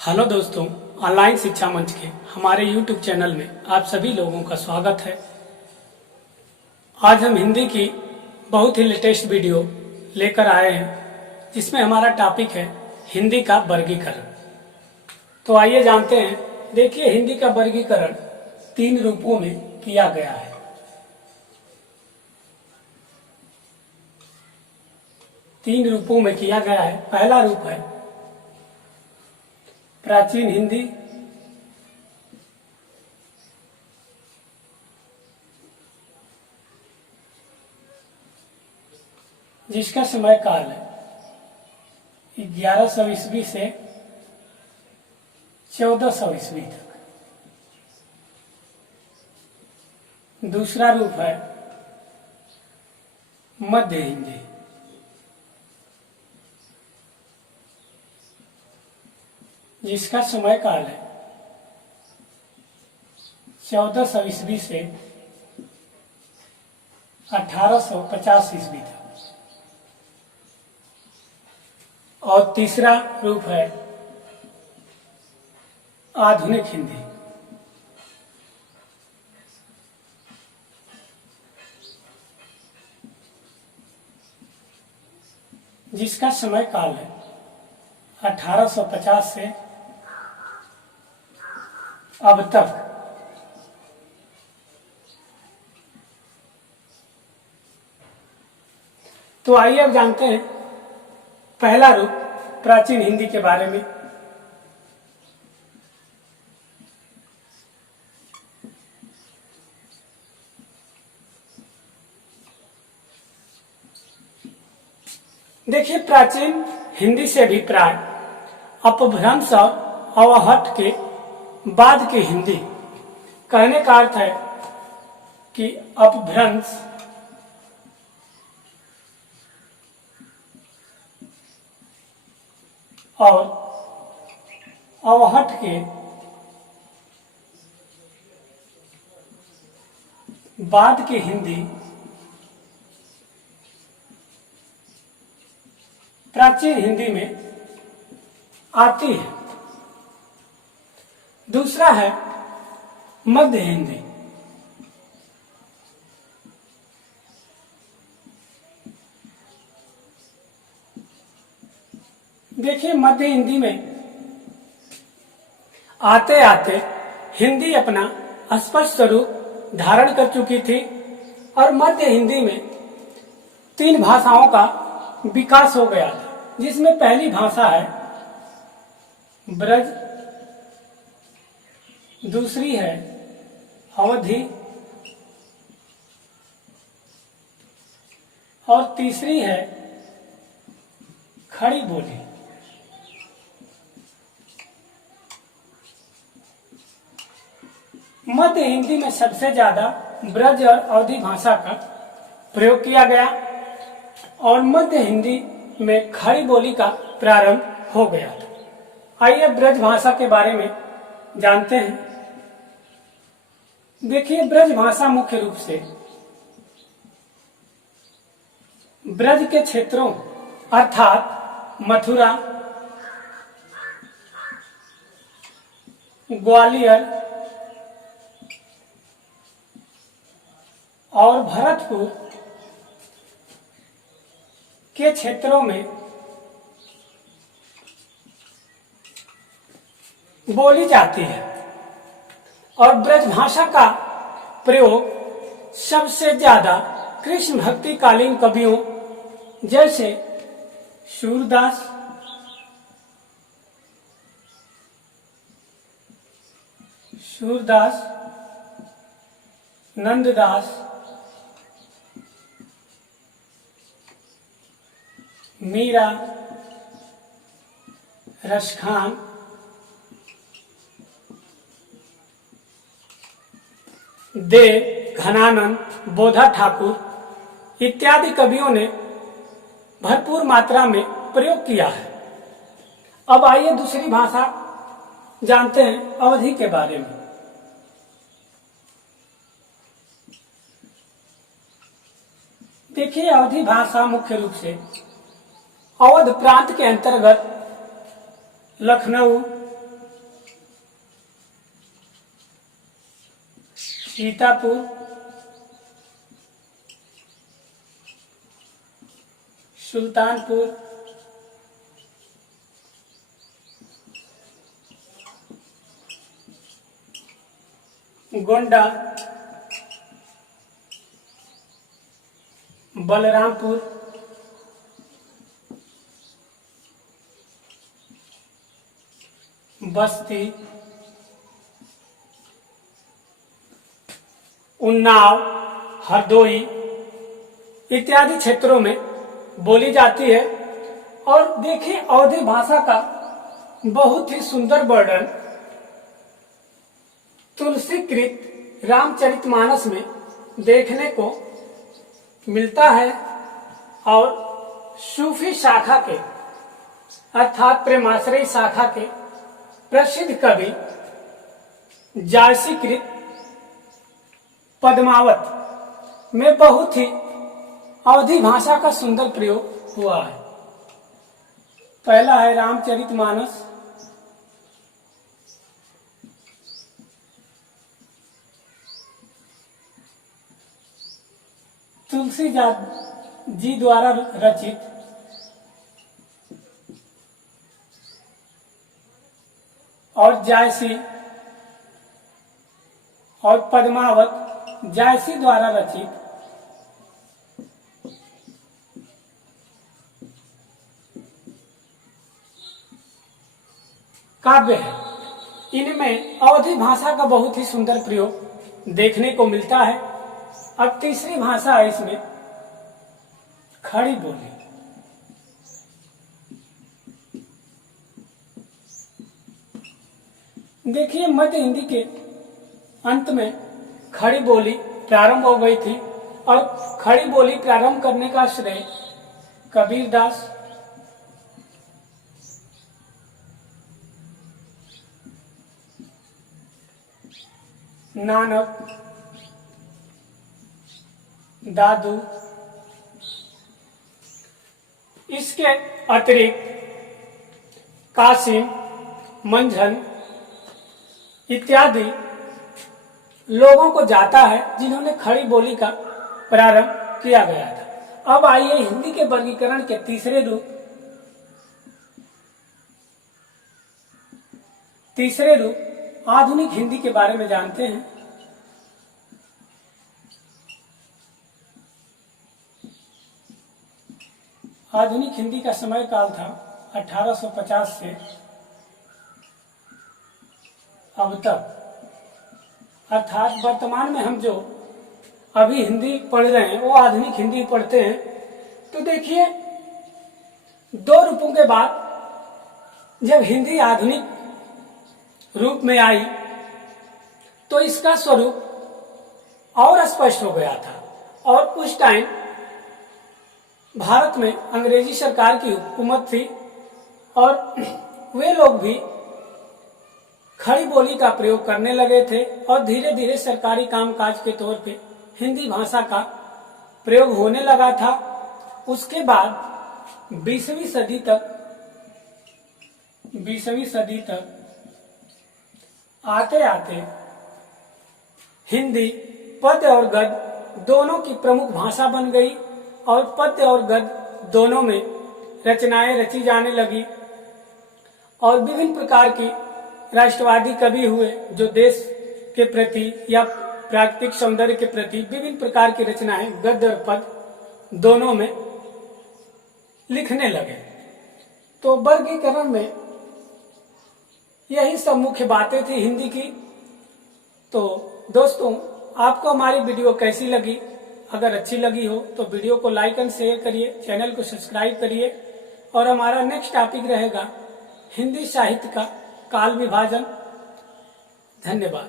Hello दोस्तों, online शिक्षा मंच के हमारे YouTube चैनल में आप सभी लोगों का स्वागत है। आज हम हिंदी की बहुत ही लेटेस्ट वीडियो लेकर आए हैं, जिसमें हमारा टॉपिक है हिंदी का वर्गीकरण। तो आइए जानते हैं। देखिए, हिंदी का वर्गीकरण 3 रूपों में किया गया है। पहला रूप है प्राचीन हिंदी, जिसका समय काल है 1100 ईस्वी से 1400 ईस्वी तक। दूसरा रूप है मध्य हिंदी, जिसका समय काल है 1400 ईस्वी से 1850 ईस्वी तक। और तीसरा रूप है आधुनिक हिंदी, जिसका समय काल है 1850 से अब तक। तो आइए अब जानते हैं पहला रूप प्राचीन हिंदी के बारे में। देखिए, प्राचीन हिंदी से अभिप्राय अपभ्रंश और अवहट के बाद की हिंदी। कहने का अर्थ है कि अपभ्रंश और अवहट के बाद की हिंदी प्राचीन हिंदी में आती है। दूसरा है मध्य हिंदी, देखिए, मध्य हिंदी में आते आते हिंदी अपना स्पष्ट स्वरूप धारण कर चुकी थी और मध्य हिंदी में 3 भाषाओं का विकास हो गया था, जिसमें पहली भाषा है ब्रज, दूसरी है अवधी और तीसरी है खड़ी बोली। मध्य हिंदी में सबसे ज्यादा ब्रज और अवधी भाषा का प्रयोग किया गया और मध्य हिंदी में खड़ी बोली का प्रारंभ हो गया था। आइए ब्रज भाषा के बारे में जानते हैं। देखिए, ब्रज भाषा मुख्य रूप से ब्रज के क्षेत्रों अर्थात मथुरा, ग्वालियर और भरतपुर के क्षेत्रों में बोली जाती है और ब्रज भाषा का प्रयोग सबसे ज्यादा कृष्ण भक्ति कालीन कवियों जैसे सूरदास, नंददास, मीरा, रसखान, देव, घनानंद, बोधा ठाकुर इत्यादि कवियों ने भरपूर मात्रा में प्रयोग किया है। अब आइए दूसरी भाषा जानते हैं अवधी के बारे में। देखिए, अवधी भाषा मुख्य रूप से अवध प्रांत के अंतर्गत लखनऊ, सीतापुर, सुल्तानपुर, गोंडा, बलरामपुर, बस्ती, उन्नाव, हरदोई इत्यादि क्षेत्रों में बोली जाती है। और देखिए अवधी भाषा का बहुत ही सुंदर वर्णन तुलसीकृत रामचरितमानस में देखने को मिलता है। और सूफी शाखा के अर्थात प्रेमाश्रयी शाखा के प्रसिद्ध कवि जायसीकृत पद्मावत में बहुत ही अवधी भाषा का सुंदर प्रयोग हुआ है। पहला है रामचरितमानस, तुलसीदास जी द्वारा रचित और जायसी और पद्मावत जायसी द्वारा रचित काव्य है। इनमें अवधी भाषा का बहुत ही सुंदर प्रयोग देखने को मिलता है। अब तीसरी भाषा है इसमें खड़ी बोली। देखिए मध्य हिंदी के अंत में खड़ी बोली प्रारंभ हो गई थी और खड़ी बोली प्रारंभ करने का श्रेय कबीरदास, नानक, दादू, इसके अतिरिक्त कासिम, मंझन इत्यादि लोगों को जाता है जिन्होंने खड़ी बोली का प्रारंभ किया गया था। अब आइए हिंदी के वर्गीकरण के तीसरे रूप आधुनिक हिंदी के बारे में जानते हैं। आधुनिक हिंदी का समय काल था 1850 से अब तक, अर्थात वर्तमान में हम जो अभी हिंदी पढ़ रहे हैं वो आधुनिक हिंदी पढ़ते हैं। तो देखिए दो रूपों के बाद जब हिंदी आधुनिक रूप में आई तो इसका स्वरूप और स्पष्ट हो गया था। और उस टाइम भारत में अंग्रेजी सरकार की हुकूमत थी और वे लोग भी खड़ी बोली का प्रयोग करने लगे थे और धीरे धीरे सरकारी कामकाज के तौर पे हिंदी भाषा का प्रयोग होने लगा था। उसके बाद 20वीं सदी तक आते आते हिंदी पद्य और गद्य दोनों की प्रमुख भाषा बन गई और पद्य और गद्य दोनों में रचनाएं रची जाने लगी और विभिन्न प्रकार की राष्ट्रवादी कवि हुए जो देश के प्रति या प्राकृतिक सौंदर्य के प्रति विभिन्न प्रकार की रचनाएं गद्य और पद्य दोनों में लिखने लगे। तो वर्गीकरण में यही सब मुख्य बातें थी हिंदी की। तो दोस्तों आपको हमारी वीडियो कैसी लगी? अगर अच्छी लगी हो तो वीडियो को लाइक एंड शेयर करिए, चैनल को सब्सक्राइब करिए। और हमारा नेक्स्ट टॉपिक रहेगा हिंदी साहित्य का काल विभाजन। धन्यवाद।